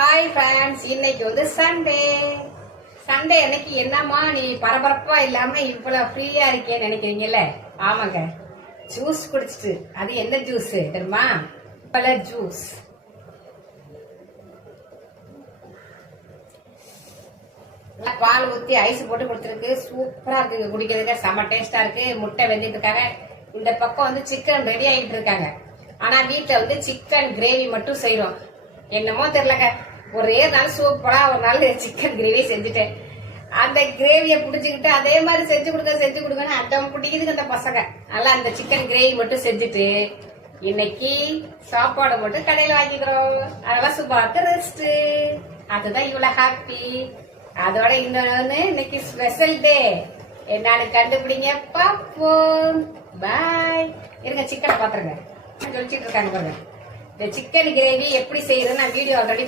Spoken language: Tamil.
ஹாய் ஃப்ரெண்ட்ஸ், இன்னைக்கு வந்து சண்டே அன்னைக்கு என்னம்மா நீ பரபரப்பா இல்லாம இவ்வளவு ஃப்ரீயா இருக்கேன்னு நினைக்கிறீங்கல்ல? ஆமாங்க, ஜூஸ் குடிச்சிட்டு. அது என்ன ஜூஸ் தெரியுமா? பல ஜூஸ். பால் ஊத்தி ஐஸ் போட்டு கொடுத்துருக்கு. சூப்பரா இருக்குங்க, குடிக்கிறதுக்கு செம்ம டேஸ்டா இருக்கு. முட்டை வெந்துட்டு இருக்காங்க. இந்த பக்கம் வந்து சிக்கன் ரெடி ஆகிட்டு இருக்காங்க. ஆனா வீட்டுல வந்து சிக்கன் கிரேவி மட்டும் செய்யறோம். என்னமோ தெரியலங்க, ஒரே நாள் சூப்பரா ஒரு நாள் சிக்கன் கிரேவி செஞ்சுட்டேன். அந்த கிரேவிய புடிச்சுக்கிட்டு அதே மாதிரி செஞ்சு கொடுங்கன்னு அட்டம் பிடிக்குதுங்க அந்த பசங்க. நல்லா அந்த சிக்கன் கிரேவி மட்டும் செஞ்சுட்டு இன்னைக்கு சாப்பாடு மட்டும் கடையில வாங்கிக்கிறோம். அதெல்லாம் சூப்பரா ரெஸ்ட். அதுதான் இவ்வளவு ஹாப்பி. அதோட இன்னொன்னு, இன்னைக்கு ஸ்பெஷல் டே. என்னன்னு கண்டுபிடிங்க பாப்போம். பாய். இருங்க, சிக்கனை பாத்துருங்க. சொல்லிட்டு இருக்காங்க பாருங்க. இந்த சிக்கன் கிரேவி எப்படி செய்யறதுன்னு நான் வீடியோ ஆல்ரெடி